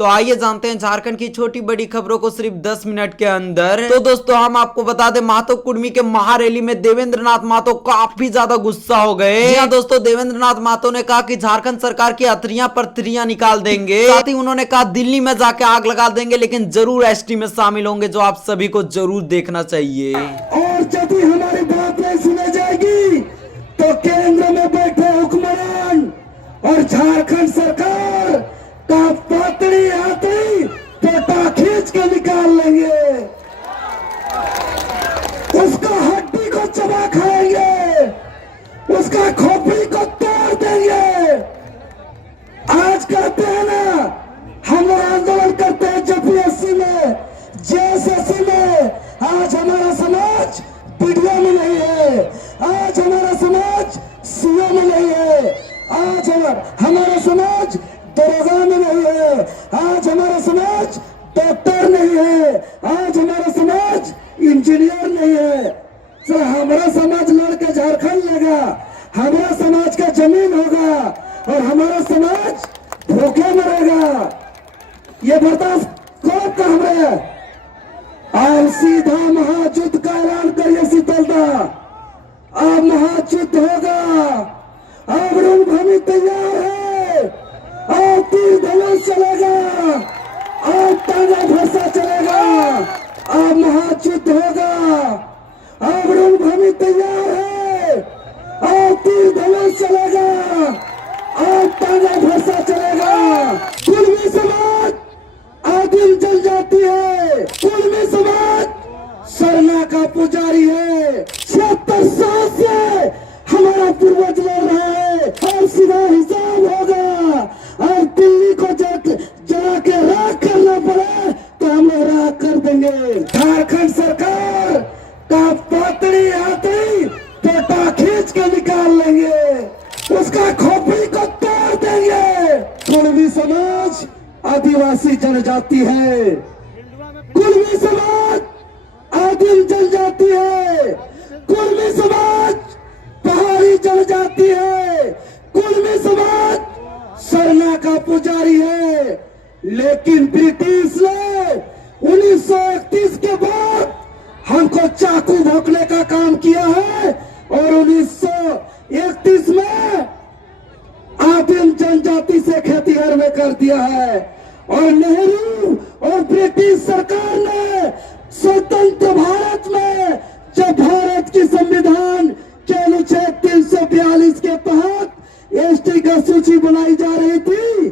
तो आइए जानते हैं झारखंड की छोटी बड़ी खबरों को सिर्फ 10 मिनट के अंदर। तो दोस्तों हम आपको बता दें, महतो कुर्मी के महारैली में देवेंद्र नाथ महतो काफी ज्यादा गुस्सा हो गए। जी हाँ दोस्तों, देवेंद्र नाथ महतो ने कहा कि झारखंड सरकार की अतरियां परतरियां निकाल देंगे। साथ ही उन्होंने कहा दिल्ली में जाके आग लगा देंगे, लेकिन जरूर एसटी में शामिल होंगे, जो आप सभी को जरूर देखना चाहिए। और जब भी हमारी बात नहीं सुनी जाएगी तो केंद्र में बैठे हुक्मरान और झारखंड सरकार का पतड़ी हाथी पेटा खींच के निकाल लेंगे, उसका हड्डी को चबा खाएंगे, उसका खोपड़ी को तोड़ देंगे। आज कहते हैं ना, हम लोग आंदोलन करते हैं जेपीएससी में, जेएसएससी में। आज हमारा समाज पीडीओ में नहीं है, आज हमारा समाज सीओ में नहीं है, आज हमारा समाज दरोगा में नहीं है, आज हमारा समाज डॉक्टर नहीं है, आज हमारा समाज इंजीनियर नहीं है। तो हमारा समाज लड़के झारखंड लेगा, हमारा समाज का जमीन होगा और हमारा समाज भूखे मरेगा। ये बर्दाश्त कौन का हमें? आज सीधा महायुद्ध का ऐलान करिए शीतलदा, अब महायुद्ध होगा। अब रणभूमि तैयार है, अब तीर धनुष चलेगा, अब ताना भरसा चलेगा, अब महायुद्ध होगा। अब रणभूमि तैयार है, अब तीर धनुष चलेगा, अब ताना भरसा चलेगा। कुर्मी समाज आदिम जल जाती है, कुर्मी समाज सरना का पुजारी है। 76 साल से हमारा पूर्वज लड़ रहा है, और सीधा हिसाब होगा। और दिल्ली को जला के राख करना पड़े तो हम लोग राख कर देंगे। झारखंड सरकार का पतड़ी हाथी पेटा खींच के निकाल लेंगे, उसका खोपड़ी को तोड़ देंगे। कुर्मी समाज आदिवासी जनजाति है, कुर्मी समाज आदिम जनजाति है, कुर्मी समाज पहाड़ी जनजाति है, कुर्मी समाज सरना का पुजारी है। लेकिन ब्रिटिश ने 1931 के बाद हमको चाकू भोंकने का काम किया है, और 1931 में आदिम जनजाति से खेती में कर दिया है। और नेहरू और ब्रिटिश सरकार ने स्वतंत्र भारत में, जब भारत की संविधान के अनुच्छेद 342 के तहत एसटी का सूची बनाई जा रही थी,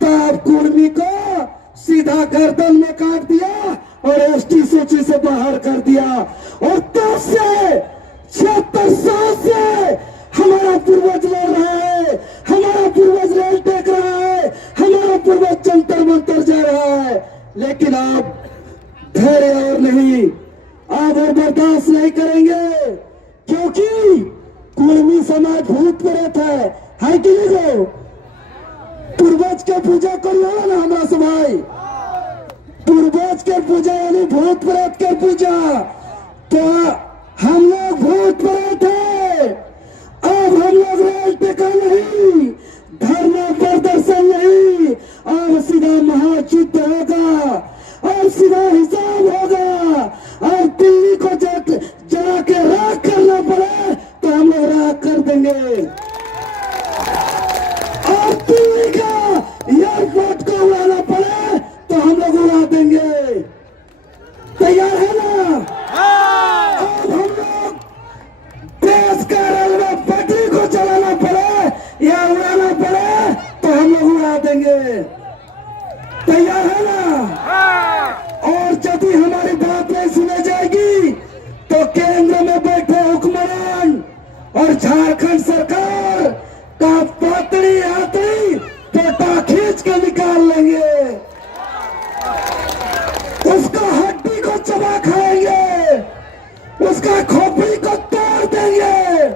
तब कुर्मी को सीधा गर्दन में काट दिया और एसटी सूची से बाहर कर दिया। और तब से 76 साल से हमारा पूर्वज लड़ रहा है, हमारा पूर्वज रेल टेक रहा है, हमारा पूर्वज जंतर मंतर जा रहा है। लेकिन आप धैर्य और नहीं, आप और बर्दाश्त नहीं करेंगे, क्योंकि कुर्मी समाज भूत प्रेत है कि नहीं? गो पूर्वज के पूजा कर लो ना हमारा से भाई, पूर्वज के पूजा यानी भूत प्रेत के पूजा। तो हम लोग भूत प्रेत है, अब हम लोग रेल टेका नहीं, धरना प्रदर्शन नहीं, अब सीधा महायुद्ध होगा, अब सीधा हिसाब होगा। और दिल्ली को जला के राख करना पड़े तो हम लोग राख कर देंगे, और दिल्ली का एयरपोर्ट को उड़ाना पड़े तो हम लोग उड़ा देंगे। तैयार है ना? अब हम लोग देश का रेलवे पटरी को चलाना पड़े या उड़ाना पड़े तो हम लोग उड़ा देंगे। तैयार है ना? और जब भी हमारी बात नहीं सुनी जाएगी तो केंद्र में बैठे हुक्मरान और झारखंड सरकार का पतड़ी हाथी पेटा खींच के निकाल लेंगे, उसका हड्डी को चबा खाएंगे, उसका खोपड़ी को तोड़ देंगे।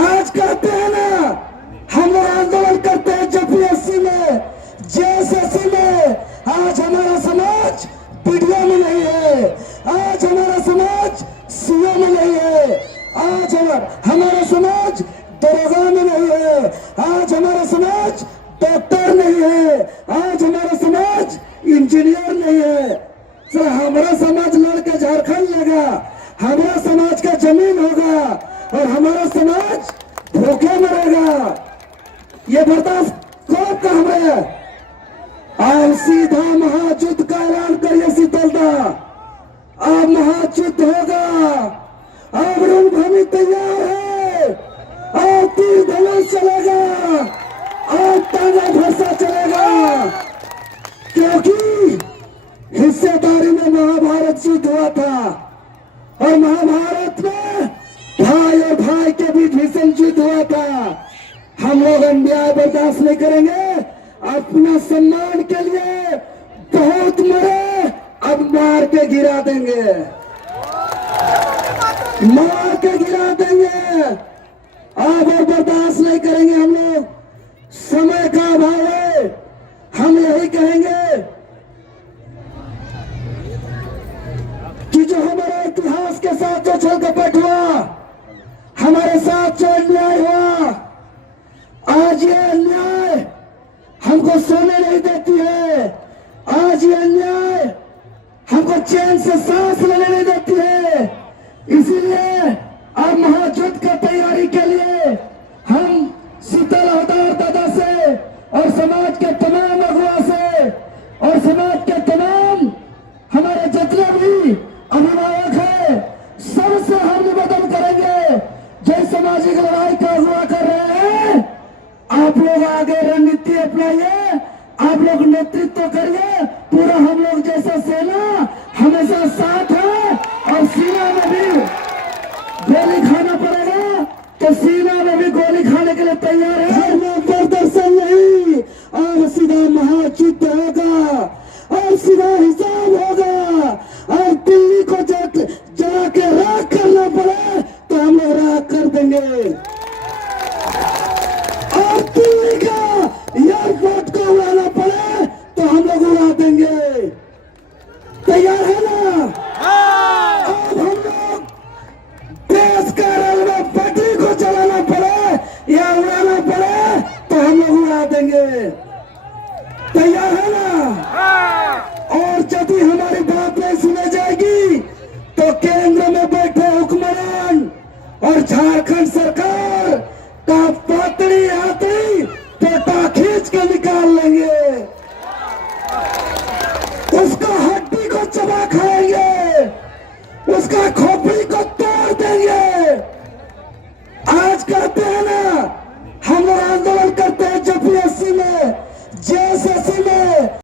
आज कहते हैं ना, हम लोग आंदोलन करते हैं जेपीएससी में, जेएसएससी में। आज हमारा समाज पीडीओ में नहीं है, आज हमारा समाज सीओ में नहीं है, आज हमारा समाज दरोगा में नहीं है, आज हमारा समाज डॉक्टर नहीं है, आज हमारा समाज इंजीनियर नहीं है। सर हमारा समाज लड़के झारखंड लगा, हमारा समाज का जमीन होगा और हमारा समाज भूखे मरेगा। ये बर्दाश्त कौन का हमें? आज सीधा महायुद्ध का ऐलान करिए शीतलदा। अब महायुद्ध होगा, अब रणभूमि तैयार है, अब तीर धनुष चलेगा, अब ताना भरसा चलेगा, क्योंकि हिस्सेदारी में महाभारत युद्ध हुआ था और महाभारत में भाई और भाई के बीच भीषण युद्ध हुआ था। हम लोग अन्याय बर्दाश्त नहीं करेंगे। अपना सम्मान के लिए बहुत मरे, अब मार के गिरा देंगे, मार के गिरा देंगे। अब और बर्दाश्त नहीं करेंगे हम लोग। समय का अभाव है, हम यही कहेंगे कि जो हमारे इतिहास के साथ जो छल कपट हुआ, हमारे साथ जो अन्याय हुआ, आज ये अन्याय हमको सोने नहीं देती है। आज ये अन्याय हमको चैन से सांस लेने नहीं देती है। इसीलिए अब महायुद्ध का तैयारी के लिए हम शीतल अवतार दादा से और समाज के तमाम अगुआ से और समाज के तमाम हमारे जितने भी अभिभावक है, सबसे हम निवेदन करेंगे, जय सामाजिक लड़ाई का अगुआ कर रहे हैं, आप लोग आगे रणनीति अपनाइए, आप लोग नेतृत्व करिए। पूरा हम लोग जैसा सेना हमेशा साथ है और सीमा में भी गोली खाना पड़ेगा तो सीमा में भी गोली खाने के लिए तैयार है। प्रदर्शन नहीं, और सीधा महायुद्ध होगा और सीधा हिसाब होगा और दिल्ली को जला के राख करना पड़े तो हम लोग राख कर देंगे और दिल्ली का एयरपोर्ट को उड़ाना पड़े तो हम लोग उड़ा देंगे। तैयार है ना? अब हम लोग देश का रेलवे पटरी को चलाना पड़े या उड़ाना पड़े तो हम लोग उड़ा देंगे। तैयार है ना? और यदि हमारी बात नहीं सुनी जाएगी तो केंद्र में बैठे हुक्मरान और झारखंड सरकार का पातड़ी हाथड़ी पेटा खींच के निकाल लेंगे, उसका हड्डी को चबा खाएंगे, उसका खोपड़ी को